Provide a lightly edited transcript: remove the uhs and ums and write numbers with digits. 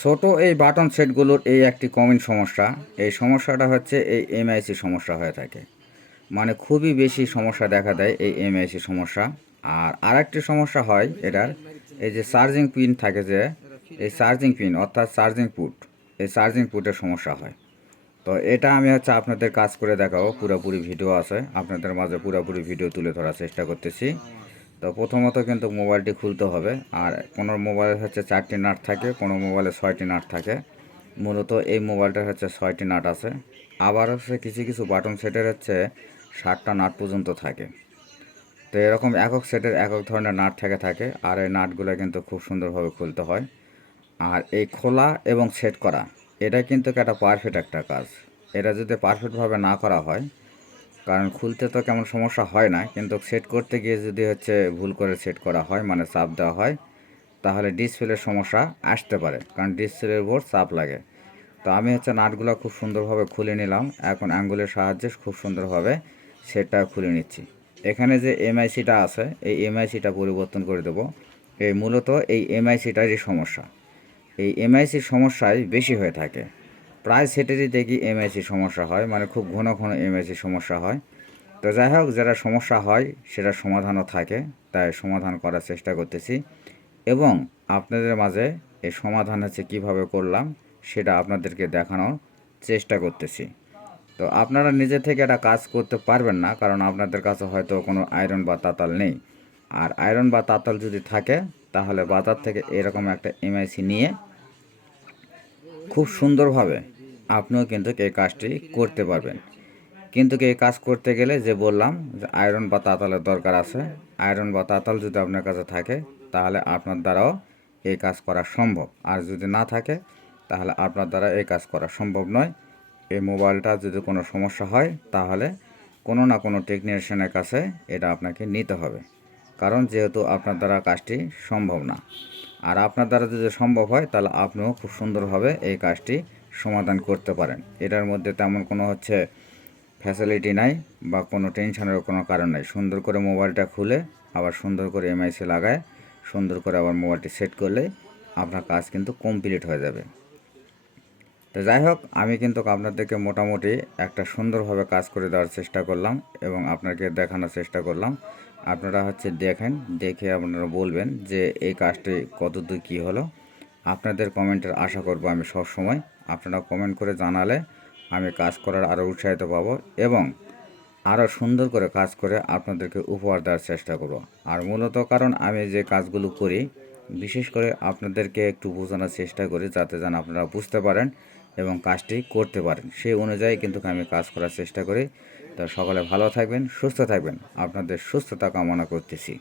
ছোট এই বাটন সেটগুলোর এই একটি কমন সমস্যা। এই সমস্যাটা হচ্ছে এই এমআইসি সমস্যা হয়ে থাকে। মানে খুবই বেশি সমস্যা দেখা দেয় এই এমআইসি সমস্যা। আর আরেকটি সমস্যা হয় এটার, এই যে চার্জিং পিন থাকে, যে এই চার্জিং পিন অর্থাৎ চার্জিং পুট, এই চার্জিং পুটের সমস্যা হয়। তো এটা আমি হচ্ছে আপনাদের কাজ করে দেখাবো, পুরোপুরি ভিডিও আছে, আপনাদের মাঝে পুরোপুরি ভিডিও তুলে ধরার চেষ্টা করতেছি। তো প্রথমত কিন্তু মোবাইলটি খুলতে হবে। আর কোনো মোবাইলে হচ্ছে 4টি নাট থাকে, কোনো মোবাইলে 6টি নাট থাকে। মূলত এই মোবাইলটার হচ্ছে 6টি নাট আছে। আবার হচ্ছে কিছু কিছু বাটন সেটের হচ্ছে 7টা নাট পর্যন্ত থাকে। তো এরকম একক সেটের একক ধরনের নাট থাকে। আর এই নাটগুলো কিন্তু খুব সুন্দরভাবে খুলতে হয়। আর এই খোলা এবং সেট করা, এটা কিন্তু একটা পারফেক্ট একটা কাজ। এটা যদি পারফেক্টভাবে না করা হয়, কারণ খুলতে তো কেমন সমস্যা হয় না, কিন্তু সেট করতে গিয়ে যদি হচ্ছে ভুল করে সেট করা হয়, মানে চাপ দেওয়া হয়, তাহলে ডিসপ্লের সমস্যা আসতে পারে, কারণ ডিসপ্লের উপর চাপ লাগে। তো আমি হচ্ছে নাটগুলো খুব সুন্দরভাবে খুলে নিলাম। এখন আঙ্গুলের সাহায্যে খুব সুন্দরভাবে সেটটা খুলে নিচ্ছি। এখানে যে এমআইসিটা আছে, এই এমআইসিটা পরিবর্তন করে দেবো। এই মূলত এই এমআইসিটারই সমস্যা। এই এমআইসির সমস্যাই বেশি হয়ে থাকে। প্রায় সেটেরই দেখি এমআইসি সমস্যা হয়, মানে খুব ঘন ঘন এমআইসি সমস্যা হয়। তো যাই হোক, যেটা সমস্যা হয় সেটার সমাধানও থাকে, তাই সমাধান করার চেষ্টা করতেছি। এবং আপনাদের মাঝে এই সমাধান হচ্ছে কীভাবে করলাম সেটা আপনাদেরকে দেখানোর চেষ্টা করতেছি। তো আপনারা নিজে থেকে এটা কাজ করতে পারবেন না, কারণ আপনাদের কাছে হয়তো কোনো আয়রন বা তাতাল নেই। আর আয়রন বা তাতাল যদি থাকে, তাহলে বাজার থেকে এরকম একটা এমআইসি নিয়ে খুব সুন্দরভাবে আপনিও কিন্তু এই কাজটি করতে পারবেন। কিন্তু এই কাজ করতে গেলে যে বললাম যে আয়রন বা তাতালের দরকার আছে, আয়রন বা তাতাল যদি আপনার কাছে থাকে, তাহলে আপনার দ্বারাও এই কাজ করা সম্ভব। আর যদি না থাকে, তাহলে আপনার দ্বারা এই কাজ করা সম্ভব নয়। এই মোবাইলটা যদি কোনো সমস্যা হয়, তাহলে কোনো না কোনো টেকনিশিয়ানের কাছে এটা আপনাকে নিতে হবে, কারণ যেহেতু আপনার দ্বারা কাজটি সম্ভব না। আর আপনার দ্বারা যদি সম্ভব হয়, তাহলে আপনিও খুব সুন্দরভাবে এই কাজটি সমাধান করতে পারেন। এটার মধ্যে তেমন কোনো হচ্ছে ফ্যাসিলিটি নাই বা কোনো টেনশনের কোনো কারণ নাই। সুন্দর করে মোবাইলটা খুলে আবার সুন্দর করে এমআইসি লাগায় সুন্দর করে আবার মোবাইলটি সেট করলে আপনার কাজ কিন্তু কমপ্লিট হয়ে যাবে। তো যাই হোক, আমি কিন্তু আপনাদেরকে মোটামুটি একটা সুন্দরভাবে কাজ করে দেওয়ার চেষ্টা করলাম এবং আপনাকে দেখানোর চেষ্টা করলাম। আপনারা হচ্ছে দেখেন, দেখে আপনারা বলবেন যে এই কাজটি কতদূর কী হলো। আপনাদের কমেন্টের আশা করব আমি সব সময়। আপনারা কমেন্ট করে জানালে আমি কাজ করার আরও উৎসাহিত পাবো এবং আরও সুন্দর করে কাজ করে আপনাদেরকে উপহার দেওয়ার চেষ্টা করব। আর মূলত কারণ আমি যে কাজগুলো করি, বিশেষ করে আপনাদেরকে একটু বোঝানোর চেষ্টা করি, যাতে যেন আপনারা বুঝতে পারেন এবং কাজটি করতে পারেন, সেই অনুযায়ী কিন্তু আমি কাজ করার চেষ্টা করি। তো সকলে ভালো থাকবেন, সুস্থ থাকবেন, আপনাদের সুস্থতা কামনা করতেছি।